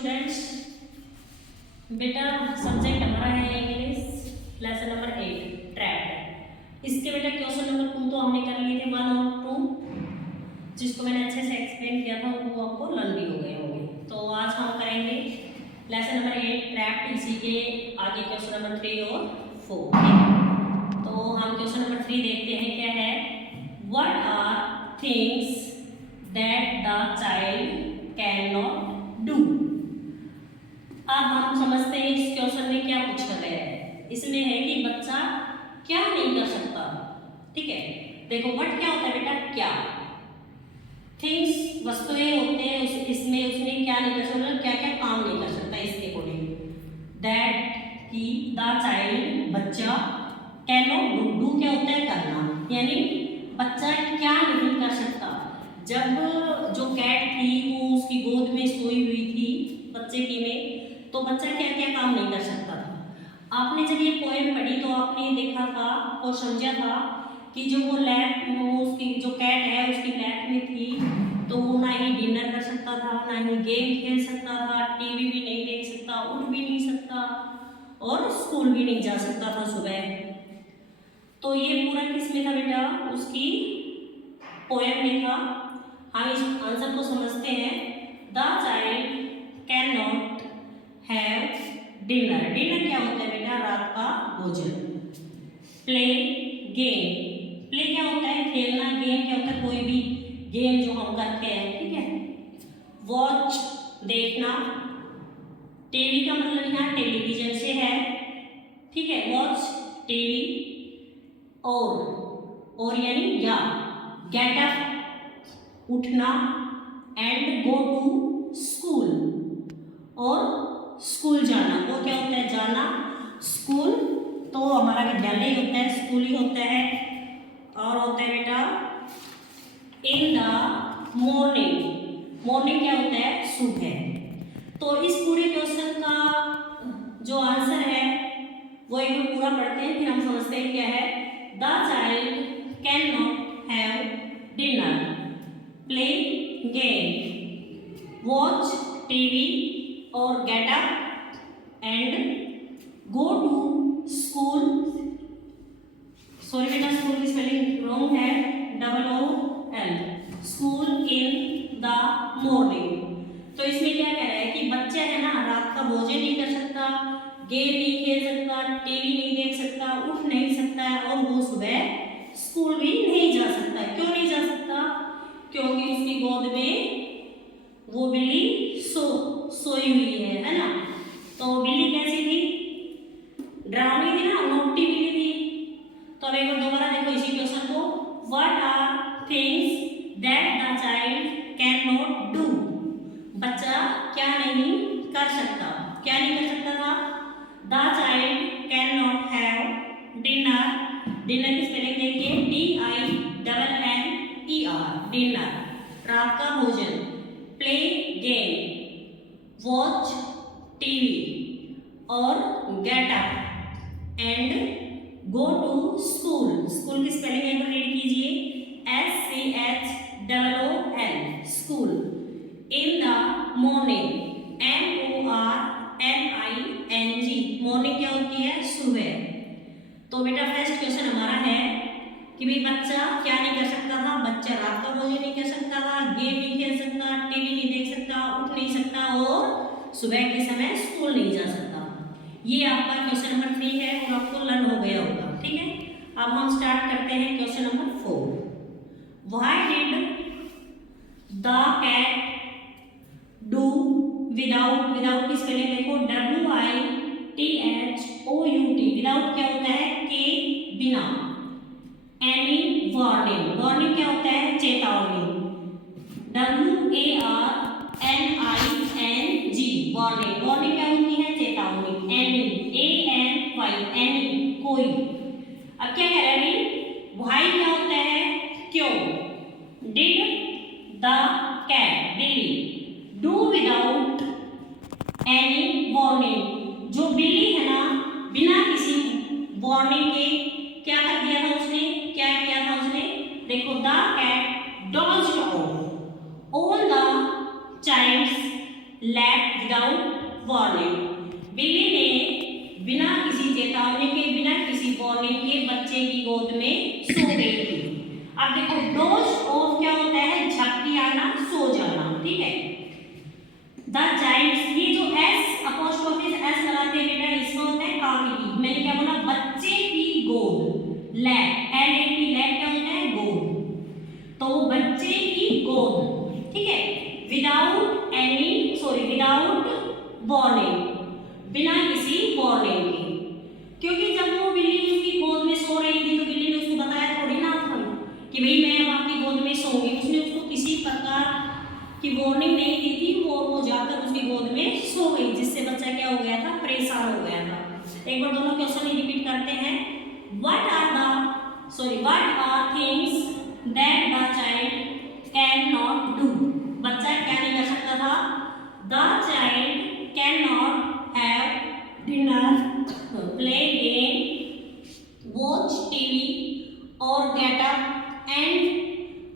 Students, बेटा subject हमारा है इंग्लिश, लेसन नंबर 8 ट्रैप। इसके बेटा क्वेश्चन नंबर 2 तो हमने कर लिए थे 1 और 2, जिसको मैंने अच्छे से एक्सप्लेन किया था, वो आपको लर्न भी हो गए होंगे। तो आज हम करेंगे लेसन नंबर 8 ट्रैप, इसी के आगे क्वेश्चन नंबर 3 और 4। तो हम क्वेश्चन नंबर 3 देखते हैं क्या है। What are things that the child can not डू। अब हम समझते हैं इस क्वेश्चन में क्या पूछा गया है। इसमें है कि बच्चा क्या नहीं कर सकता। ठीक है, देखो व्हाट क्या होता है बेटा, क्या। थिंग्स वस्तुएं होते हैं, इसमें उसने क्या नहीं कर सकता, क्या क्या काम नहीं कर सकता इसके अकॉर्डिंग। दैट कि द चाइल्ड बच्चा कैन नॉट डू, डू क्या होता है करना, यानी बच्चा क्या नहीं कर सकता। जब जो कैट थी वो उसकी गोद में सोई हुई थी बच्चे की में, तो बच्चा क्या क्या काम नहीं कर सकता था। आपने जब ये पोएम पढ़ी तो आपने देखा था और समझा था कि जो वो लैप, उसकी जो कैट है उसकी लैप में थी, तो वो ना ही डिनर कर सकता था, ना ही गेम खेल सकता था, टीवी भी नहीं देख सकता, उठ भी नहीं सकता और स्कूल भी नहीं जा सकता था सुबह। तो ये पूरा किस में था बेटा, उसकी पोएम में था। हम इस आंसर को समझते हैं। The child can not have dinner. Dinner क्या होता है बेटा, रात का भोजन। प्ले गेम, प्ले क्या होता है, खेलना। गेम क्या होता है, कोई भी गेम जो हम करते हैं। ठीक है। वॉच देखना, टीवी का मतलब यहाँ टेलीविजन से है। ठीक है, वॉच टीवी। और यानी या। गेट अप उठना, एंड गो टू स्कूल और स्कूल जाना। वो क्या होता है, जाना। स्कूल तो हमारा विद्यालय होता है, स्कूल ही होता है। और होता है बेटा इन द मॉर्निंग। मॉर्निंग क्या होता है, सुबह। तो इस पूरे क्वेश्चन का जो आंसर है वो एक बार पूरा पढ़ते हैं, फिर हम समझते हैं क्या है। The child can not have dinner, play game, watch TV और get up and go to school. Sorry बेटा, स्कूल की स्पेलिंग रॉन्ग है, OOL। School in the morning. तो इसमें क्या कह रहा है कि बच्चा है ना, रात का भोजन नहीं कर सकता, गेम नहीं खेल सकता, टीवी नहीं देख सकता, उठ नहीं सकता है, और वो सुबह स्कूल भी नहीं जा सकता। क्यों नहीं जा सकता, क्योंकि उसकी गोद में वो बिल्ली सोई हुई है ना। तो बिल्ली कैसी थी, डरावनी थी ना, नोटी बिल्ली थी। तो अब एक बार दोबारा देखो इसी क्वेश्चन को। What are things that the child can not do. बच्चा क्या नहीं कर सकता, क्या नहीं कर सकता था। The child can not have dinner. Dinner की स्पेलिंग देखिए, DINNER, डिनर, रात का भोजन। प्ले गेम, वॉच टीवी और get up and go to school. School की स्पेलिंग एक बार रीड कीजिए, SCHOOL, school. In the morning, MORNING, morning क्या होती है, सुबह। तो बेटा फर्स्ट क्वेश्चन हमारा है कि भाई बच्चा क्या नहीं कर सकता था। बच्चा रात का भोजन नहीं कर सकता था, गेम नहीं खेल सकता, टीवी नहीं देख सकता, उठ नहीं सकता और सुबह के समय स्कूल नहीं जा सकता। ये आपका क्वेश्चन नंबर 3 है और आपको लर्न हो गया होगा। ठीक है, अब हम स्टार्ट करते हैं question number 4। Why did the cat do without. Without की स्पेलिंग देखो, WITHOUT। विदाउट क्या होता है, के बिना। एनी वार्निंग, वार्निंग क्या होता है, चेतावनी। WARNING, वार्निंग, वार्निंग क्या होती है, चेतावनी। एनी, ANY, एनी, कोई। अब क्या कह रहा है भाई, व्हाई क्या होता है, क्यों। डिड द कैट, बिल्ली, डू विदाउट एनी वार्निंग, जो बिल्ली है ना, बिना किसी वार्निंग के क्या कर दिया था उसने, क्या किया था उसने। देखो, the cat dodged off on the child's lap without warning. बिल्ली ने बिना किसी चेतावनी के, बिना किसी वार्निंग के बच्चे की गोद में सो गई थी। अब देखो डोज ऑफ क्या होता है, झपकी आना, सो जाना, ठीक है। द चाइल्ड, ये जो एस अपोस्ट्रोफी एस लगाते हैं बेटा, इसमें होता है काम की। मैंने क्या बोला, बच्चे की गोद, लैप, LAP, लैप क्या होता है, गोद। तो बच्चे की गोद, ठीक है, विदाउट वार्निंग, बिना किसी वार्निंग के। क्योंकि जब वो बिल्ली उसकी गोद में सो रही थी तो बिल्ली ने उसको बताया थोड़ी ना था कि भाई मैं अब आपकी गोद में सोऊंगी। उसने उसको किसी प्रकार की वार्निंग नहीं दी थी, वो जाकर उसकी गोद में सो गई, जिससे बच्चा क्या हो गया था, परेशान हो गया था। एक बार दोनों क्वेश्चन रिपीट करते हैं। What are things that the child can not do. बच्चा क्या नहीं कर सकता था, the child can not have dinner, play game, watch TV or get up and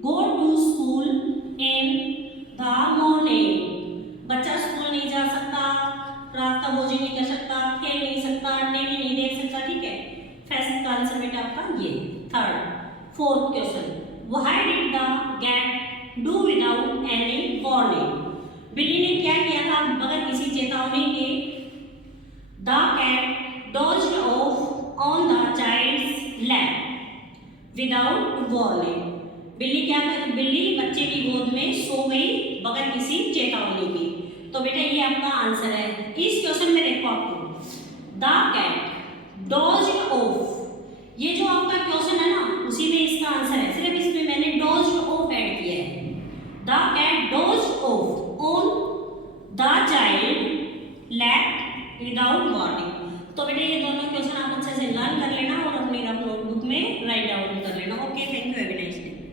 go to school in the morning। बच्चा school नहीं जा सकता, रात का भोजन नहीं कर सकता, खेल नहीं सकता, टीवी नहीं देख सकता, ठीक है। फर्स्ट का आंसर बेटा आपका ये। Third, fourth question, why did the cat do without any warning. बिल्ली ने क्या किया था बगैर किसी चेतावनी के। The cat dozed off on the child's lap without warning। बिल्ली क्या कर, बिल्ली बच्चे की गोद में सो गई बगैर किसी चेतावनी की। तो बेटा ये आपका आंसर है। इस क्वेश्चन में देखो आपको, द कैट dozed off, ये जो आपका क्वेश्चन है ना उसी में इसका आंसर है, सिर्फ इसमें मैंने dozed off ऐड किया है। The cat dozed off on the child lap without warning। तो बेटा ये दोनों क्वेश्चन आप अच्छे से लर्न कर लेना और अपनी रफ नोटबुक में राइट डाउन कर लेना। Okay, thank you.